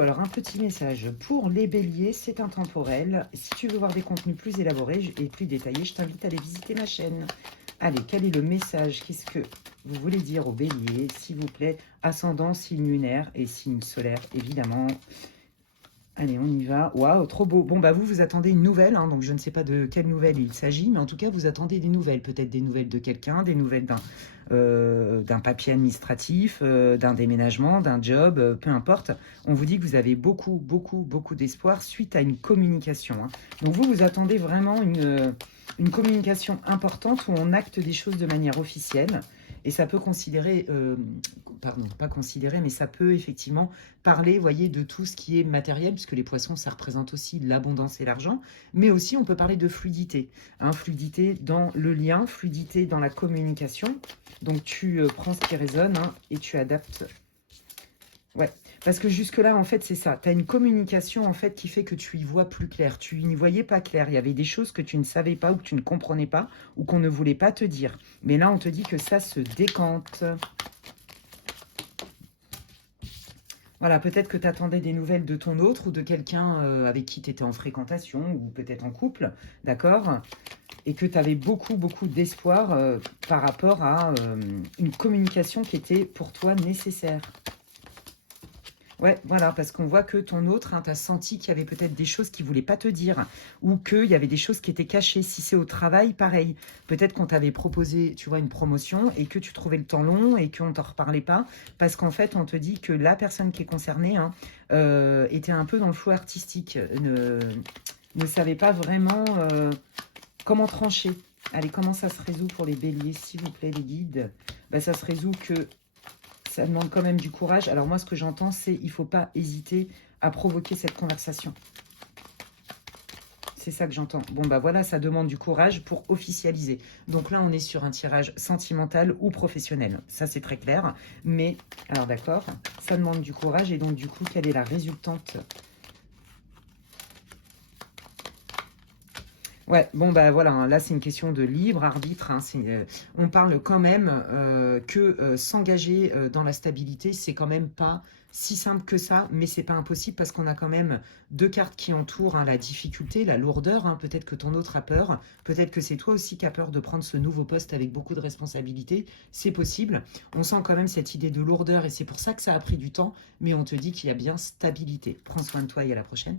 Alors, un petit message pour les béliers, c'est intemporel. Si tu veux voir des contenus plus élaborés et plus détaillés, je t'invite à aller visiter ma chaîne. Allez, quel est le message? Qu'est-ce que vous voulez dire aux béliers, s'il vous plaît? Ascendant, signe lunaire et signe solaire, évidemment. Allez, on y va. Waouh, trop beau. Bon, bah vous attendez une nouvelle, hein, donc je ne sais pas de quelle nouvelle il s'agit, mais en tout cas, vous attendez des nouvelles. Peut-être des nouvelles de quelqu'un, des nouvelles d'un papier administratif, d'un déménagement, d'un job, peu importe. On vous dit que vous avez beaucoup d'espoir suite à une communication, hein. Donc vous attendez vraiment une communication importante où on acte des choses de manière officielle. Et ça peut considérer, pardon, pas considérer, mais ça peut effectivement parler, voyez, de tout ce qui est matériel, puisque les poissons, ça représente aussi l'abondance et l'argent, mais aussi on peut parler de fluidité, hein, fluidité dans le lien, fluidité dans la communication. Donc tu prends ce qui résonne, hein, et tu adaptes. Ouais, parce que jusque-là, en fait, c'est ça. Tu as une communication, en fait, qui fait que tu y vois plus clair. Tu n'y voyais pas clair. Il y avait des choses que tu ne savais pas ou que tu ne comprenais pas ou qu'on ne voulait pas te dire. Mais là, on te dit que ça se décante. Voilà, peut-être que tu attendais des nouvelles de ton autre ou de quelqu'un avec qui tu étais en fréquentation ou peut-être en couple, d'accord? Et que tu avais beaucoup d'espoir par rapport à une communication qui était pour toi nécessaire. Ouais, voilà, parce qu'on voit que ton autre, hein, tu as senti qu'il y avait peut-être des choses qu'il ne voulait pas te dire ou qu'il y avait des choses qui étaient cachées. Si c'est au travail, pareil. Peut-être qu'on t'avait proposé, tu vois, une promotion et que tu trouvais le temps long et qu'on ne t'en reparlait pas parce qu'en fait, on te dit que la personne qui est concernée, hein, était un peu dans le flou artistique, ne savait pas vraiment comment trancher. Allez, comment ça se résout pour les béliers, s'il vous plaît, les guides? Bah, ça se résout que ça demande quand même du courage. Alors moi, ce que j'entends, c'est qu'il ne faut pas hésiter à provoquer cette conversation. C'est ça que j'entends. Bon, bah voilà, ça demande du courage pour officialiser. Donc là, on est sur un tirage sentimental ou professionnel. Ça, c'est très clair. Mais, alors d'accord, ça demande du courage. Et donc, du coup, quelle est la résultante? Ouais, bon, bah voilà, hein, là, c'est une question de libre arbitre, hein, on parle quand même que s'engager dans la stabilité, c'est quand même pas si simple que ça, mais c'est pas impossible parce qu'on a quand même deux cartes qui entourent, hein, la difficulté, la lourdeur. Hein, peut-être que ton autre a peur, peut-être que c'est toi aussi qui as peur de prendre ce nouveau poste avec beaucoup de responsabilités. C'est possible. On sent quand même cette idée de lourdeur et c'est pour ça que ça a pris du temps, mais on te dit qu'il y a bien stabilité. Prends soin de toi et à la prochaine.